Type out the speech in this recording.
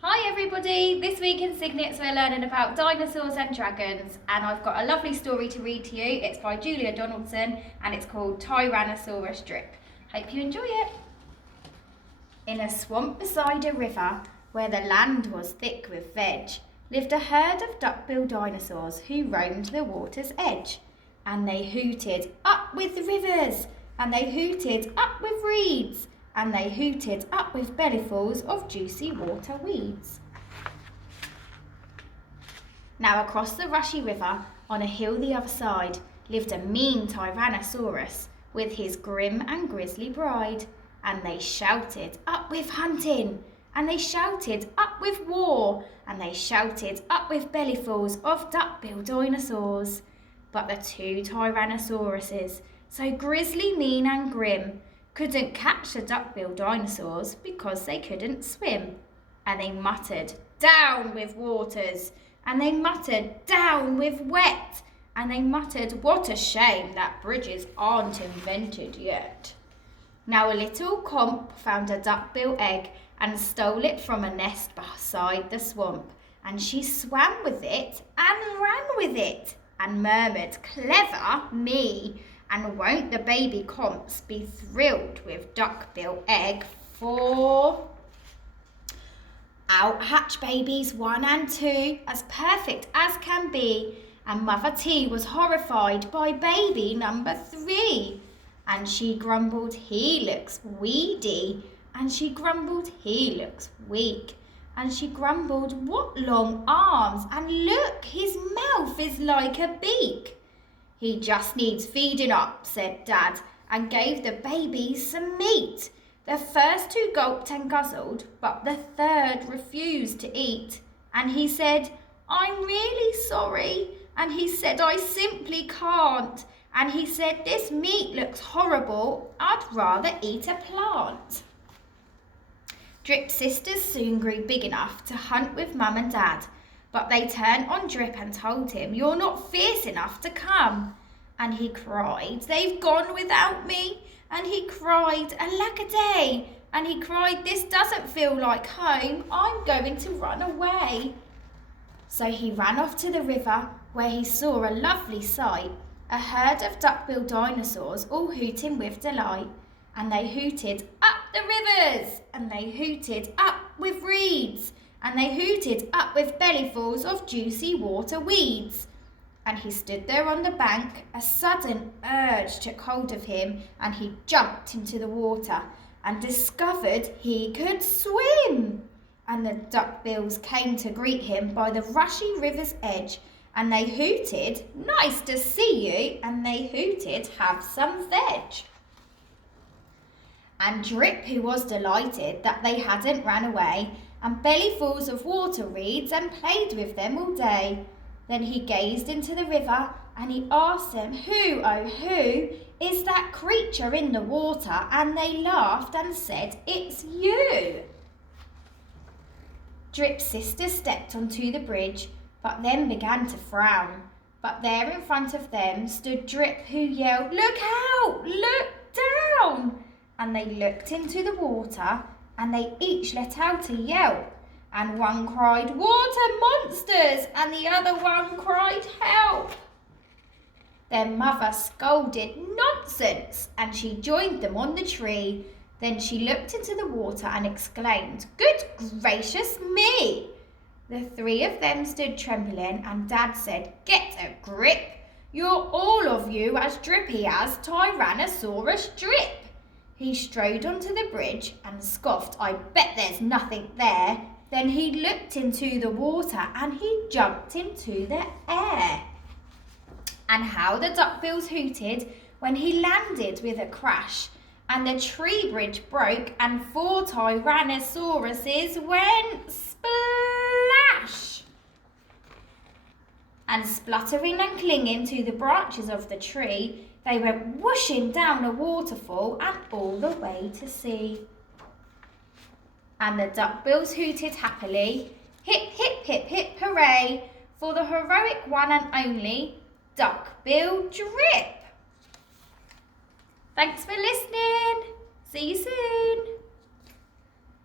Hi everybody, this week in Signets we're learning about dinosaurs and dragons, and I've got a lovely story to read to you. It's by Julia Donaldson and it's called Tyrannosaurus Drip. Hope you enjoy it. In a swamp beside a river, where the land was thick with veg, lived a herd of duck-billed dinosaurs who roamed the water's edge. And they hooted up with rivers, and they hooted up with reeds, and they hooted up with bellyfuls of juicy water weeds. Now across the rushy river, on a hill the other side, lived a mean Tyrannosaurus with his grim and grisly bride. And they shouted up with hunting, and they shouted up with war, and they shouted up with bellyfuls of duck-billed dinosaurs. But the two Tyrannosauruses, so grisly, mean and grim, couldn't catch the duck-billed dinosaurs because they couldn't swim. And they muttered, "Down with waters!" And they muttered, "Down with wet!" And they muttered, "What a shame that bridges aren't invented yet." Now a little comp found a duck-bill egg and stole it from a nest beside the swamp. And she swam with it and ran with it and murmured, "Clever me! And won't the baby comps be thrilled with duck-bill egg, for out hatch babies 1 and 2, as perfect as can be, and Mother T was horrified by baby number 3. And she grumbled, 'He looks weedy,' and she grumbled, 'He looks weak,' and she grumbled, 'What long arms, and look, his mouth is like a beak.' 'He just needs feeding up,' said Dad, and gave the babies some meat. The first 2 gulped and guzzled, but the third refused to eat. And he said, 'I'm really sorry.' And he said, 'I simply can't.' And he said, 'This meat looks horrible. I'd rather eat a plant.' Drip's sisters soon grew big enough to hunt with Mum and Dad, but they turned on Drip and told him, 'You're not fierce enough to come.' And he cried, 'They've gone without me.' And he cried, 'Alack-a-day.' And he cried, 'This doesn't feel like home. I'm going to run away.' So he ran off to the river, where he saw a lovely sight, a herd of duck-billed dinosaurs all hooting with delight. And they hooted up the rivers, and they hooted up with reeds, and they hooted up with bellyfuls of juicy water weeds. And he stood there on the bank. A sudden urge took hold of him, and he jumped into the water and discovered he could swim. And the duckbills came to greet him by the rushy river's edge, and they hooted, "Nice to see you," and they hooted, "Have some veg." And Drip, who was delighted that they hadn't ran away, and bellyfuls of water reeds, and played with them all day. Then he gazed into the river, and he asked them, "Who, oh who, is that creature in the water?" And they laughed and said, "It's you." Drip's sister stepped onto the bridge, but then began to frown. But there in front of them stood Drip, who yelled, "Look out! Look down!" And they looked into the water, and they each let out a yelp. And one cried, "Water monsters!" and the other one cried, "Help!" Their mother scolded, "Nonsense!" and she joined them on the tree. Then she looked into the water and exclaimed, "Good gracious me!" The 3 of them stood trembling, and Dad said, "Get a grip! You're all of you as drippy as Tyrannosaurus Drip." He strode onto the bridge and scoffed, "I bet there's nothing there." Then he looked into the water and he jumped into the air. And how the duckbills hooted when he landed with a crash, and the tree bridge broke, and 4 Tyrannosauruses went splash! And spluttering and clinging to the branches of the tree, they went whooshing down a waterfall and all the way to sea. And the duckbills hooted happily, "Hip, hip, hip, hip, hooray, for the heroic one and only Duck-bill Drip." Thanks for listening. See you soon.